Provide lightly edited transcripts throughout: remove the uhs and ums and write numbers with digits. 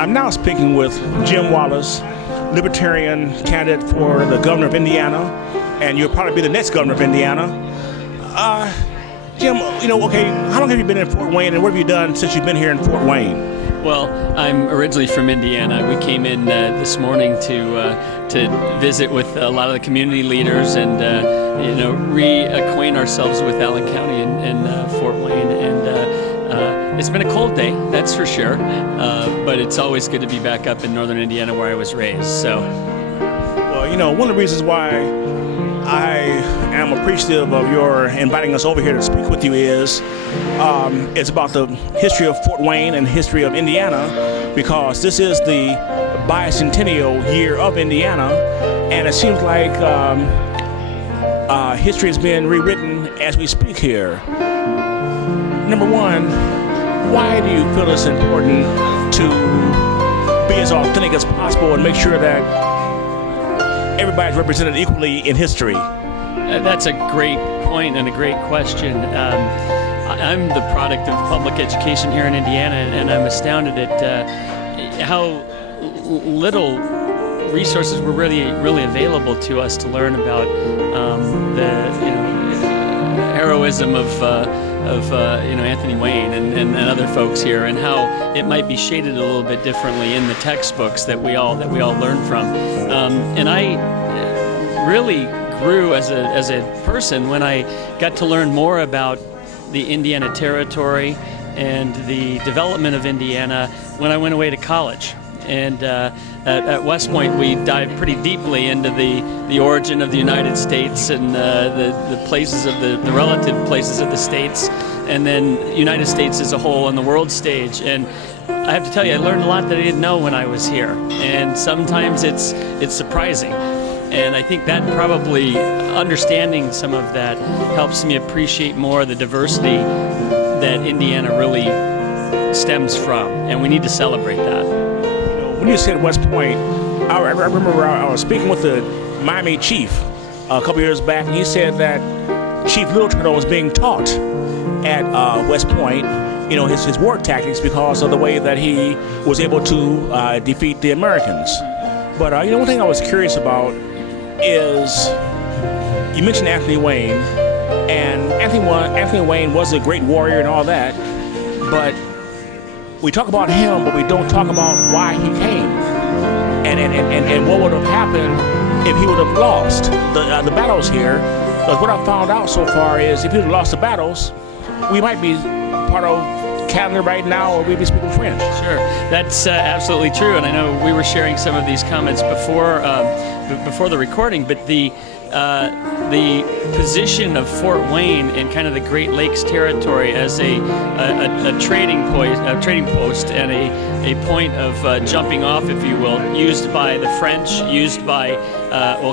I'm now speaking with Jim Wallace, Libertarian Candidate for the Governor of Indiana, and you'll probably be the next Governor of Indiana. Jim, okay, how long have you been in Fort Wayne, and what have you done since you've been here in Fort Wayne? Well, I'm originally from Indiana. We came in this morning to visit with a lot of the community leaders and reacquaint ourselves with Allen County and Fort Wayne. And it's been a cold day, that's for sure. But it's always good to be back up in northern Indiana where I was raised. So, well, one of the reasons why I am appreciative of your inviting us over here to speak with you is it's about the history of Fort Wayne and history of Indiana, because this is the Bicentennial year of Indiana, and it seems like history has been rewritten as we speak here. Number one, why do you feel it's important to be as authentic as possible and make sure that everybody's represented equally in history? That's a great point and a great question. I'm the product of public education here in Indiana, and I'm astounded at how little resources were really available to us to learn about the heroism of Anthony Wayne and other folks here, and how it might be shaded a little bit differently in the textbooks that we all learn from. And I really grew as a person when I got to learn more about the Indiana Territory and the development of Indiana when I went away to college. And at West Point, we dived pretty deeply into the origin of the United States and the places of the relative places of the states, and then United States as a whole on the world stage. And I have to tell you, I learned a lot that I didn't know when I was here, and sometimes it's surprising. And I think that probably understanding some of that helps me appreciate more the diversity that Indiana really stems from, and we need to celebrate that. When you said West Point, I remember I was speaking with the Miami chief a couple years back, and he said that Chief Little Turtle was being taught at West Point, his war tactics, because of the way that he was able to defeat the Americans. But one thing I was curious about is, you mentioned Anthony Wayne, and Anthony Wayne was a great warrior and all that, but we talk about him, but we don't talk about why he came, and what would have happened if he would have lost the battles here. Because what I've found out so far is, if he would have lost the battles, we might be part of Canada right now, or we'd be speaking French. Sure, that's absolutely true, and I know we were sharing some of these comments before the recording, but the position of Fort Wayne in kind of the Great Lakes territory as a trading post and a point of jumping off, if you will, used by the French, used by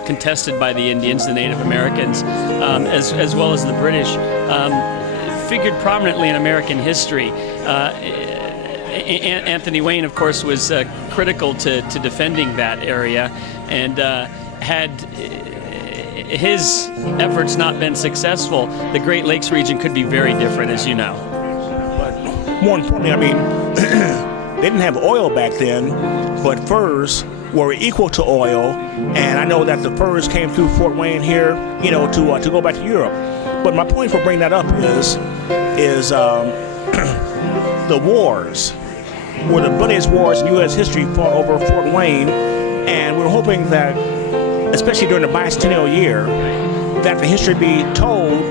contested by the Indians, the Native Americans, as well as the British, figured prominently in American history. Anthony Wayne, of course, was critical to defending that area, and had his efforts not been successful, the Great Lakes region could be very different, as you know. But more importantly, they didn't have oil back then, but furs were equal to oil, and I know that the furs came through Fort Wayne here, to go back to Europe. But my point for bringing that up is the wars, were the bloodiest wars in U.S. history fought over Fort Wayne, and we're hoping that, especially during the Bicentennial year, that the history be told,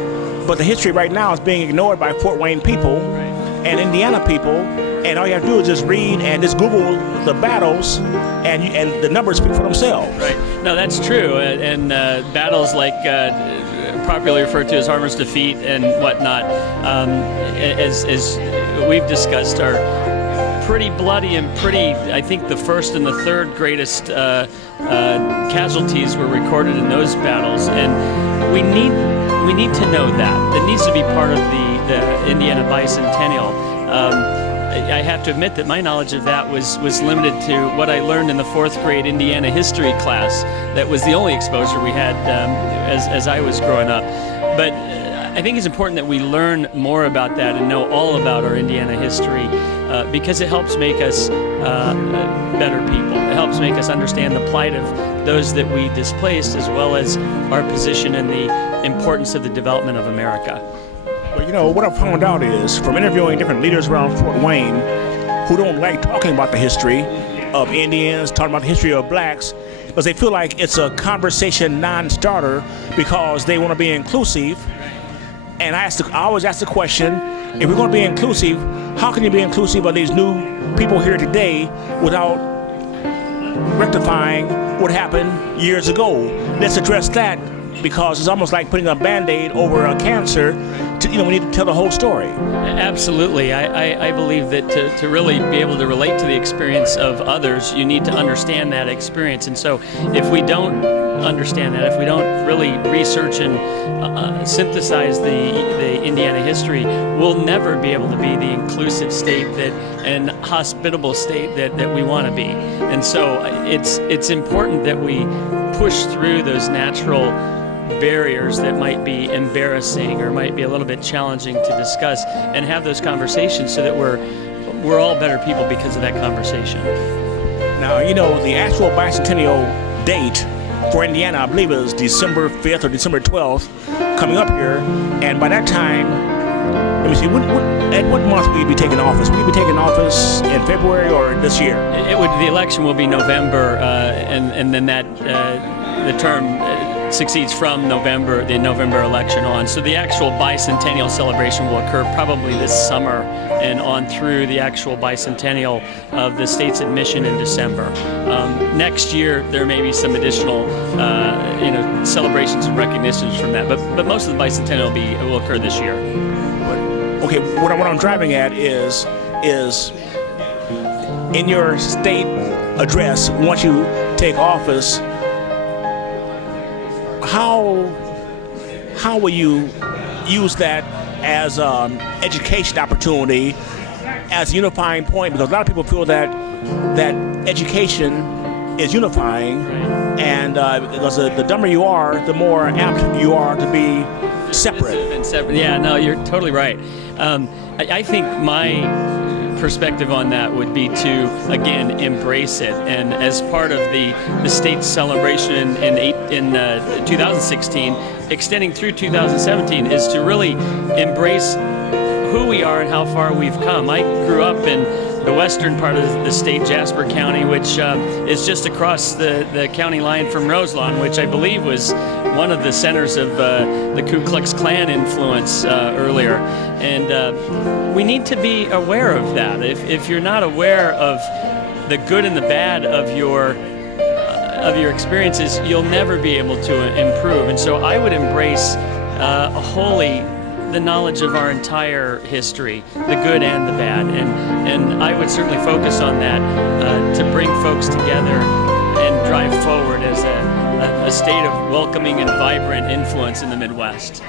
but the history right now is being ignored by Fort Wayne people and Indiana people, and all you have to do is just read and just Google the battles, and the numbers speak for themselves. Right. No, that's true, and battles like popularly referred to as Harmer's Defeat and whatnot, as we've discussed, are pretty bloody and pretty. I think the first and the third greatest casualties were recorded in those battles, and we need to know that. That needs to be part of the Indiana Bicentennial. I have to admit that my knowledge of that was limited to what I learned in the 4th grade Indiana history class. That was the only exposure we had as I was growing up. But I think it's important that we learn more about that and know all about our Indiana history. because it helps make us better people. It helps make us understand the plight of those that we displaced, as well as our position in the importance of the development of America. Well, what I've found out is, from interviewing different leaders around Fort Wayne who don't like talking about the history of Indians, talking about the history of blacks, because they feel like it's a conversation non-starter because they want to be inclusive. And I always ask the question, if we're going to be inclusive, how can you be inclusive of these new people here today without rectifying what happened years ago? Let's address that, because it's almost like putting a Band-Aid over a cancer. We need to tell the whole story. Absolutely. I believe that to really be able to relate to the experience of others, you need to understand that experience. And so if we don't understand that, if we don't really research and synthesize the Indiana history, we'll never be able to be the inclusive state and hospitable state that we want to be. And so it's important that we push through those natural barriers that might be embarrassing or might be a little bit challenging to discuss, and have those conversations so that we're all better people because of that conversation. Now, the actual bicentennial date for Indiana, I believe, is December 5th or December 12th, coming up here. And by that time, let me see, at what month will you be taking office? Will you be taking office in February or this year? The election will be November, and then the term succeeds from the November election on. So the actual bicentennial celebration will occur probably this summer and on through the actual bicentennial of the state's admission in December. Next year there may be some additional celebrations and recognitions from that, but most of the bicentennial will occur this year. Okay, what I'm driving at is in your state address, once you take office, how will you use that as an education opportunity, as a unifying point? Because a lot of people feel that education is unifying, and because the dumber you are, the more apt you are to be separate. Yeah, no, you're totally right. I think my perspective on that would be to, again, embrace it, and as part of the state's celebration in 2016, extending through 2017, is to really embrace who we are and how far we've come. I grew up in the western part of the state, Jasper County, which is just across the county line from Roselawn, which I believe was one of the centers of the Ku Klux Klan influence earlier. And we need to be aware of that. If you're not aware of the good and the bad of your experiences, you'll never be able to improve. And so I would embrace wholly the knowledge of our entire history, the good and the bad, and I would certainly focus on that to bring folks together and drive forward as a state of welcoming and vibrant influence in the Midwest.